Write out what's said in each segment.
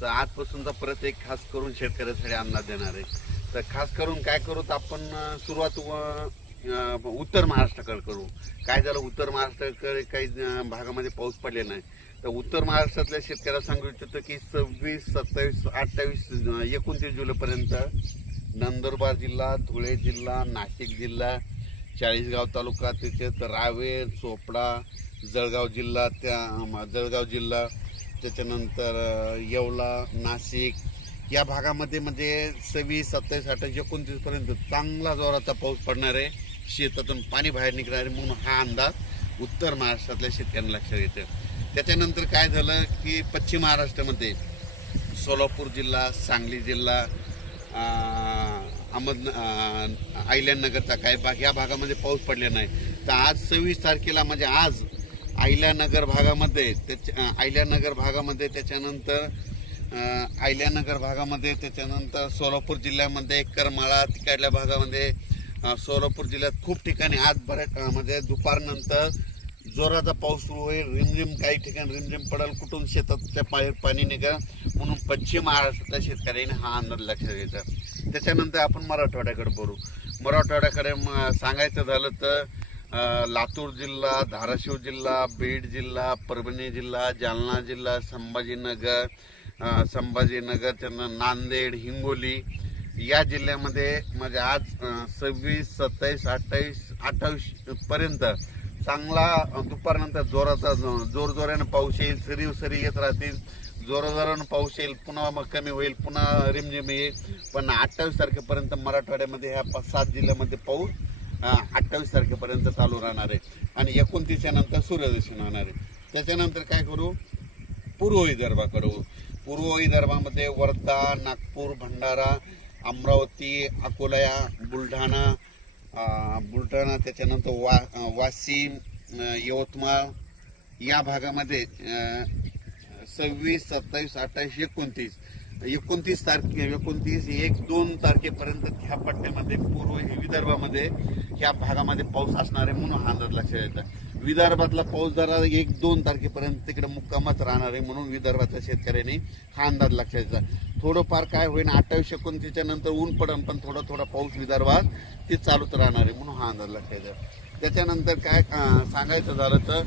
तर आजपासूनचा परत एक खास करून शेतकऱ्यासाठी अंदाज देणार आहे. तर खास करून काय करू तर आपण सुरुवात व- उत्तर महाराष्ट्राकडे करू. काय झालं उत्तर महाराष्ट्राकडे काही भागामध्ये पाऊस पडलेला नाही. तर उत्तर महाराष्ट्रातल्या शेतकऱ्याला सांगू इच्छितो की सव्वीस सत्तावीस अठ्ठावीस एकोणतीस जुलैपर्यंत नंदुरबार जिल्हा धुळे जिल्हा नाशिक जिल्हा चाळीसगाव तालुका त्याच्यात रावेर चोपडा जळगाव जिल्हा त्या जळगाव जिल्हा त्याच्यानंतर येवला नाशिक या भागामध्ये म्हणजे सव्वीस सत्तावीस अठ्ठावीस एकोणतीसपर्यंत चांगला जोराचा पाऊस पडणार आहे शेतातून पाणी बाहेर निघणार आहे म्हणून हा अंदाज उत्तर महाराष्ट्रातल्या शेतकऱ्यांना लक्षात येतं त्याच्यानंतर काय झालं की पश्चिम महाराष्ट्रामध्ये सोलापूर जिल्हा सांगली जिल्हा अहमद अहिल्यानगरचा काय भाग या भागामध्ये पाऊस पडला नाही तर आज सव्वीस तारखेला म्हणजे आज अहिल्यानगर भागामध्ये त्याच्या अहिल्यानगर भागामध्ये त्याच्यानंतर आयल्यानगर अहिल्यानगर भागामध्ये त्याच्यानंतर सोलापूर जिल्ह्यामध्ये करमाळा तिकडल्या भागामध्ये सोलापूर जिल्ह्यात खूप ठिकाणी आज बऱ्याच म्हणजे दुपारनंतर जोराचा पाऊस सुरू होईल. रिमझिम काही ठिकाणी रिमझिम पडेल कुठून शेताच्या बाहेर पाणी निघा म्हणून पश्चिम महाराष्ट्रातल्या शेतकऱ्यांनी हा अंदाज लक्षात घ्यायचा. त्याच्यानंतर आपण मराठवाड्याकडे बोलू. मराठवाड्याकडे सांगायचं झालं तर लातूर जिल्हा धाराशिव जिल्हा बीड जिल्हा परभणी जिल्हा जालना जिल्हा संभाजीनगर संभाजीनगर त्यांना नांदेड हिंगोली या जिल्ह्यामध्ये म्हणजे आज सव्वीस सत्तावीस अठ्ठावीस अठ्ठावीस पर्यंत चांगला दुपारनंतर जोराचा जो- जोरजोरानं पाऊस येईल सरी सरी येत राहतील. जोराजोरानं पाऊस येईल पुन्हा मग कमी होईल पुन्हा रिमझिम येईल. पण अठ्ठावीस तारखेपर्यंत मराठवाड्यामध्ये ह्या पाच सात जिल्ह्यामध्ये पाऊस अठ्ठावीस तारखेपर्यंत चालू राहणार आहे. आणि एकोणतीसच्या नंतर सूर्यदर्शन होणार आहे. त्याच्यानंतर काय करू? पूर्व विदर्भाकडे पूर्व विदर्भामध्ये वर्धा नागपूर भंडारा अमरावती अकोला बुलढाणा बुलढाणा त्याच्यानंतर वा वाशिम यवतमाळ या भागामध्ये सव्वीस सत्तावीस अठ्ठावीस एकोणतीस. एकोणतीस तारखे एकोणतीस एक दोन तारखेपर्यंत ह्या पट्ट्यामध्ये पूर्व विदर्भामध्ये ह्या भागामध्ये पाऊस असणार आहे म्हणून हा अंदाज लक्षात येतं. विदर्भातला पाऊस जरा एक दोन तारखेपर्यंत तिकडे मुक्कामच राहणार आहे म्हणून विदर्भातल्या शेतकऱ्यांनी हा अंदाज लक्षात येतात थोडंफार काय होईल अठ्ठावीस एकोणतीसच्या नंतर ऊन पडन पण थोडा थोडा पाऊस विदर्भात ते चालूच राहणार आहे म्हणून हा अंदाज लक्षात येतात त्याच्यानंतर काय सांगायचं झालं तर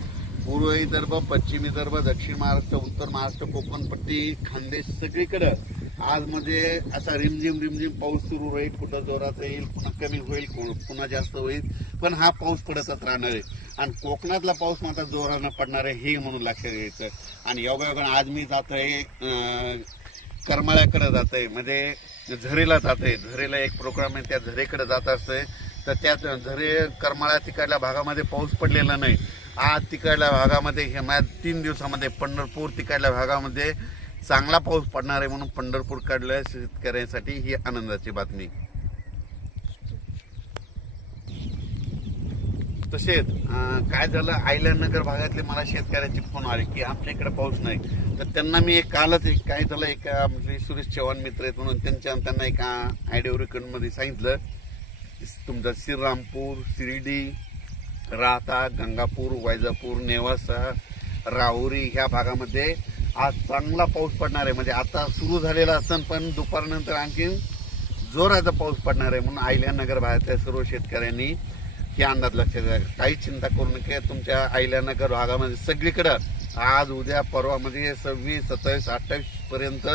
पूर्व विदर्भ पश्चिम विदर्भ दक्षिण महाराष्ट्र उत्तर महाराष्ट्र कोकणपट्टी खानदेश सगळीकडं आज म्हणजे असा रिमझिम रिमझिम पाऊस सुरू होईल कुठं जोरात येईल पुन्हा कमी होईल पुन्हा जास्त होईल पण हा पाऊस पडतच राहणार आहे. आणि कोकणातला पाऊस मात्र जोरानं पडणार आहे हे म्हणून लक्षात घ्यायचं. आणि योगायोगानं आज मी जात आहे करमाळ्याकडे जात आहे म्हणजे झरेला जात आहे झरेला एक प्रोग्राम आहे त्या झरेकडे जात असतंय. तर त्या झरे करमाळ्या तिकडल्या भागामध्ये पाऊस पडलेला नाही. आज तिकडल्या भागामध्ये हे माझ्या तीन दिवसामध्ये पंढरपूर तिकडल्या भागामध्ये चांगला पाऊस पडणार आहे म्हणून पंढरपूरकडल्या शेतकऱ्यांसाठी ही आनंदाची बातमी. तसेच काय झालं आयलंडनगर भागातले मला शेतकऱ्याचे फोन आले की आमच्या इकडे पाऊस नाही. तर त्यांना मी एक कालच एक काय झालं एक आपले म्हणजे सुरेश चव्हाण मित्र आहेत म्हणून त्यांच्या त्यांना एका आयडिओ रेकॉर्डमध्ये सांगितलं. तुमचा श्रीरामपूर शिर्डी राहता गंगापूर वैजापूर नेवासा राहुरी ह्या भागामध्ये आज चांगला पाऊस पडणार आहे. म्हणजे आता सुरू झालेला असन पण दुपारनंतर आणखीन जोराचा पाऊस पडणार आहे म्हणून आयल्यानगर भागातल्या सर्व शेतकऱ्यांनी हे अंदाज लक्षात घ्या काही चिंता करू नका. तुमच्या आयल्यानगर भागामध्ये सगळीकडं आज उद्या परवामध्ये सव्वीस सत्तावीस अठ्ठावीस पर्यंत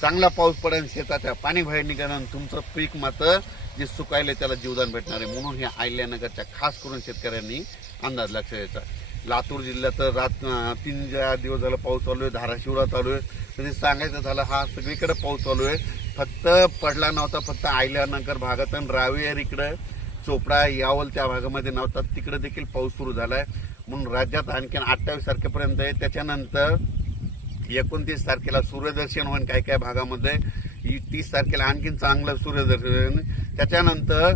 चांगला पाऊस पडेल. शेताच्या पाणी बाहेर निघणार तुमचं पीक मात्र जे सुकायले त्याला जीवदान भेटणार आहे. म्हणून हे आयल्यानगरच्या खास करून शेतकऱ्यांनी अंदाज लक्षात द्यायचा. लातूर जिल्ह्यात रात तीन ज्या दिवस झाला पाऊस चालू आहे धाराशिवला चालू आहे. तरी सांगायचं झालं हा सगळीकडे पाऊस चालू आहे. फक्त पडला नव्हता फक्त आयल्यानगर भागात आणि रावेर इकडं चोपडा यावल त्या भागामध्ये नव्हता. तिकडे देखील पाऊस सुरू झाला आहे म्हणून राज्यात आणखीन अठ्ठावीस तारखेपर्यंत आहे. त्याच्यानंतर एकोणतीस तारखेला सूर्यदर्शन होईल काही काही भागामध्ये. तीस तारखेला आणखीन चांगलं सूर्यदर्शन त्याच्यानंतर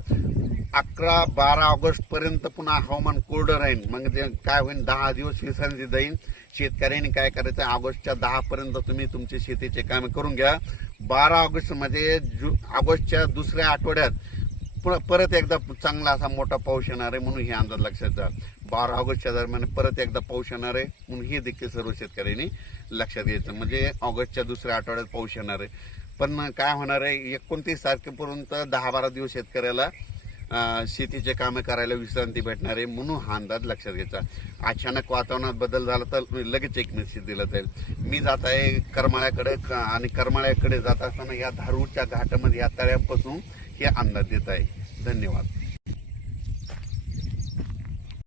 अकरा बारा ऑगस्ट पर्यंत पुन्हा हवामान कोरडं राहील मग ते काय होईल दहा दिवस विसर्जी जाईल शेतकऱ्यांनी काय करायचं? ऑगस्टच्या दहा पर्यंत तुम्ही तुमचे शेतीचे कामे करून घ्या. बारा ऑगस्टमध्ये जु ऑगस्टच्या दुसऱ्या आठवड्यात परत एकदा चांगला असा मोठा पाऊस येणार आहे म्हणून हे अंदाज लक्षात घ्या बारा ऑगस्टच्या दरम्यान परत एकदा पाऊस येणार आहे म्हणून हे देखील सर्व शेतकऱ्यांनी लक्षात घ्यायचं. म्हणजे ऑगस्टच्या दुसऱ्या आठवड्यात पाऊस येणार आहे. पण काय होणार आहे? एकोणतीस तारखेपर्यंत दहा बारा दिवस शेतकऱ्याला शेतीचे कामे करायला विश्रांती भेटणार आहे म्हणून हा अंदाज लक्षात घ्यायचा. अचानक वातावरणात बदल झाला तर लगेच एक मेसेज दिला जाईल. मी जात आहे करमाळ्याकडे क- आणि करमाळ्याकडे जात असताना या धारूरच्या घाटामध्ये या तळ्यापासून हे अंदाज देत आहे. धन्यवाद.